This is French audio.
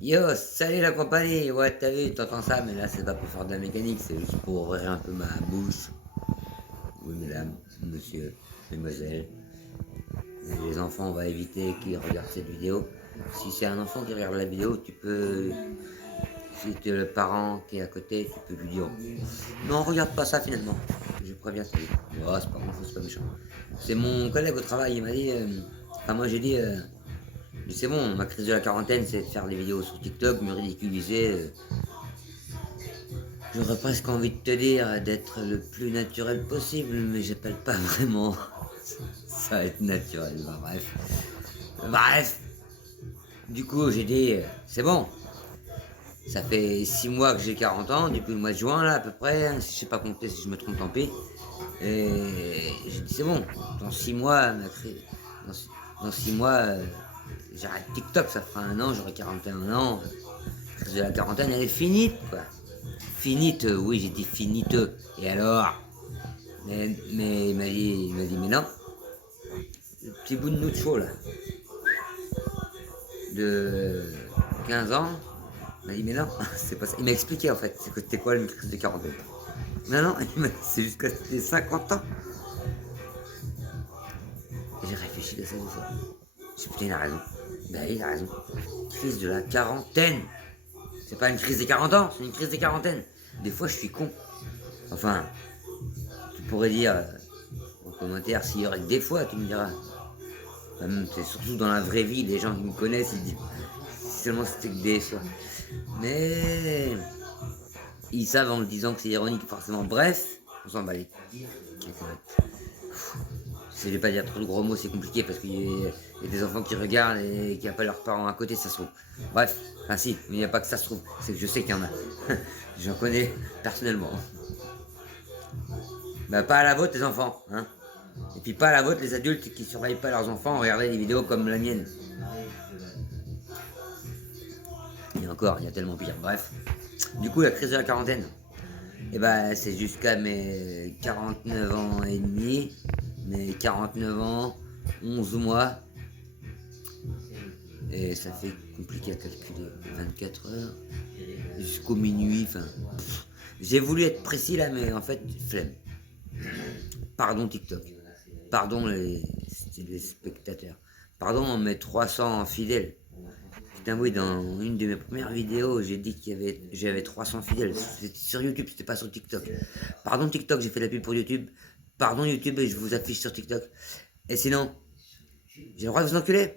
Yo, salut la compagnie. Ouais, t'as vu, t'entends ça, mais là, c'est pas pour faire de la mécanique, c'est juste pour ouvrir un peu ma bouche. Oui, mesdames, monsieur, mesdemoiselles, les enfants, on va éviter qu'ils regardent cette vidéo. Si c'est un enfant qui regarde la vidéo, tu peux, si tu es le parent qui est à côté, tu peux lui dire non, regarde pas ça finalement. Je préviens, ça. Oh, c'est pas grand chose, c'est pas méchant. C'est mon collègue au travail, il m'a dit, enfin, moi j'ai dit, c'est bon, ma crise de la quarantaine, c'est de faire des vidéos sur TikTok, me ridiculiser. J'aurais presque envie de te dire d'être le plus naturel possible, mais j'appelle pas vraiment ça être naturel. Bah, bref. Bref. Du coup, j'ai dit, c'est bon. Ça fait 6 mois que j'ai 40 ans, depuis le mois de juin, là, à peu près. Si je sais pas compter, si je me trompe, tant pis. Et j'ai dit, c'est bon. Dans 6 mois, dans 6 mois, j'arrête TikTok, ça fera 1 an, j'aurai 41 ans. De la quarantaine, elle est finie, quoi. Finite, oui, j'ai dit finite. Et alors mais il m'a dit, mais non. Le petit bout de Nucho, là, de 15 ans, il m'a dit, mais non, c'est pas ça. Il m'a expliqué, en fait, c'était quoi une crise de quarantaine. Non, non, c'est jusqu'à tes 50 ans. Et j'ai réfléchi à ça 2 fois. J'ai dit, putain, il a raison. Ben, il a raison. Crise de la quarantaine. C'est pas une crise des 40 ans, c'est une crise des quarantaines. Des fois, je suis con. Enfin, tu pourrais dire en commentaire s'il y aurait que des fois, tu me diras. C'est surtout dans la vraie vie, les gens qui me connaissent, ils disent si seulement c'était que des fois. Mais ils savent en me disant que c'est ironique, forcément. Bref, on s'en bat les. Je vais pas dire trop de gros mots, c'est compliqué parce qu'il y a des enfants qui regardent et qui n'ont pas leurs parents à côté, ça se trouve. Bref, enfin si, mais il n'y a pas que ça se trouve, c'est que je sais qu'il y en a. J'en connais personnellement. Bah pas à la vôtre les enfants, hein. Et puis pas à la vôtre les adultes qui surveillent pas leurs enfants, regardez des vidéos comme la mienne. Et encore, il y a tellement pire. Bref. Du coup, la crise de la quarantaine, et bah c'est jusqu'à mes 49 ans et demi, mes 49 ans, 11 mois, et ça fait compliqué à calculer, 24 heures, jusqu'au minuit, enfin, j'ai voulu être précis là, mais en fait, flemme. Pardon TikTok, pardon les spectateurs, pardon mes 300 fidèles. Putain oui, dans une de mes premières vidéos, j'ai dit j'avais 300 fidèles. C'était sur YouTube, c'était pas sur TikTok. Pardon TikTok, j'ai fait la pub pour YouTube. Pardon YouTube, et je vous affiche sur TikTok. Et sinon, j'ai le droit de vous enculer?